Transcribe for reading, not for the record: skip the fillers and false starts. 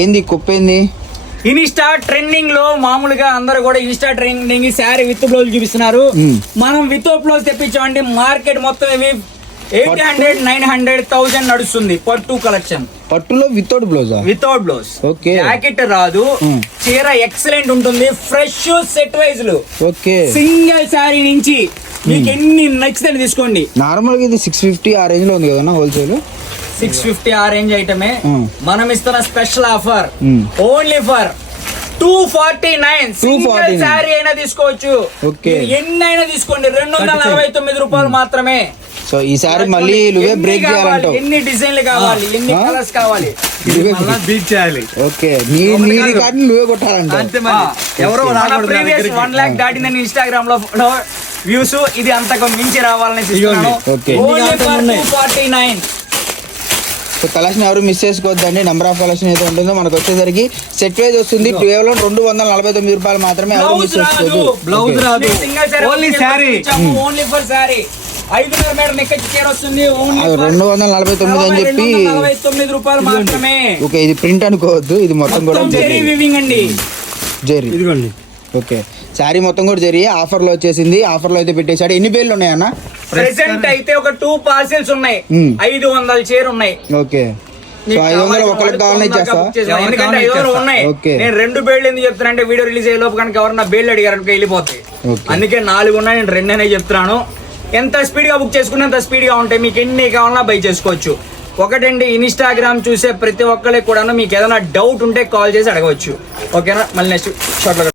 ఏంది కుప్పేంది? Insta trending లో మామూలుగా అందరూ కూడా Insta trending sari with blouse చూపిస్తున్నారు. మనం విత్ బ్లౌజ్ తెప్పించామండి. మార్కెట్ మొత్తం ఇవి 800, 900, 1000 నడుస్తుంది. పట్టు కలెక్షన్ పట్టులో without blouse. Without blouse. Okay. Jacket రాదు. చీర ఎక్సలెంట్ ఉంటుంది. ఫ్రెష్ సెట్ వైజ్ లు. ఓకే. సింగిల్ శారీ నుంచి మీకు ఎన్ని నచ్చితే తీసుకోండి. నార్మల్ గా ఇది 650 ఆ రేంజ్ లో ఉంది కదా హోల్సేల్. 650 ఆ రేంజ్ ఐటమే. మనం ఇస్తున్న special offer only for 249. Single sari అయినా తీసుకోవచ్చు. ఎన్ని అయినా తీసుకోండి. 249 రూపాయలు మాత్రమే. సో ఈ సారి మళ్ళీ నువ్వే బ్రేక్ చేయాలంటావు. ఎన్ని డిజైన్లు కావాలి, ఎన్ని కలర్స్ కావాలి, బీట్ చేయాలి. ఓకే. నీ రికార్డు నువ్వే కొట్టాలంట. ఎవరో 1 lakh దాటిందని ఇన్స్టాగ్రామ్ లో వ్యూస్. ఇది అంతకు మించి రావాలని చూస్తున్నాను. Only for 249. సో కలెక్షన్ ఎవరు మిస్ చేసుకోవద్దండి. నెంబర్ ఆఫ్ కలెక్షన్ అయితే ఉంటుందో మనకు వచ్చేసరికి సెట్ వైజ్ వస్తుంది. కేవలం 249 రూపాయలు మాత్రమే. ఎవరు మిస్ చేసుకోవద్దు. బ్లౌజ్ రాదు. Only sari. Only for sari. 500 metre నెక్కచ్చి చీర వస్తుంది. 249 అని చెప్పి 249 రూపాయలు మాత్రమే. ఓకే. ఇది ప్రింట్ అనుకోవద్దు. ఇది మొత్తం కూడా జరీ వీవింగ్ అండి. జరీ. ఇదిగోండి. ఓకే. శారీ మొత్తం కూడా జరిగి ఆఫర్ లో వచ్చేసింది. ఆఫర్ లో అయితే పెట్టేశాడు. ఎన్ని పేర్లు ఉన్నాయన్న? ప్రెసెంట్ అయితే ఒక 2 పార్సెల్స్ ఉన్నాయి. 500 చీర ఉన్నాయి. ఓకే. సో 500 ఒకరికి కావాలని ఇచ్చేస్తా. ఎందుకంటే 500 ఉన్నాయి. నేను 2 బేళ్లు ఎందుకు చెప్తున్నా అంటే వీడియో రిలీజ్ అయ్యే లోపు కనుక ఎవరన్నా బేళ్లు అడిగారు అనుకో వెళ్ళిపోతాయి. అందుకే 4 ఉన్నాయి. నేను 2 అనే చెప్తున్నాను. ఎంత స్పీడ్ గా బుక్ చేసుకున్నా అంత స్పీడ్ గా ఉంటాయి. మీకు ఎన్ని కావాలన్నా బై చేసుకోవచ్చు. ఒకటండి, ఇన్స్టాగ్రామ్ చూసే ప్రతి ఒక్కరికి కూడా మీకు ఏదైనా డౌట్ ఉంటే కాల్ చేసి అడగవచ్చు. ఓకేనా? మళ్ళీ నెక్స్ట్ షార్ట్ లో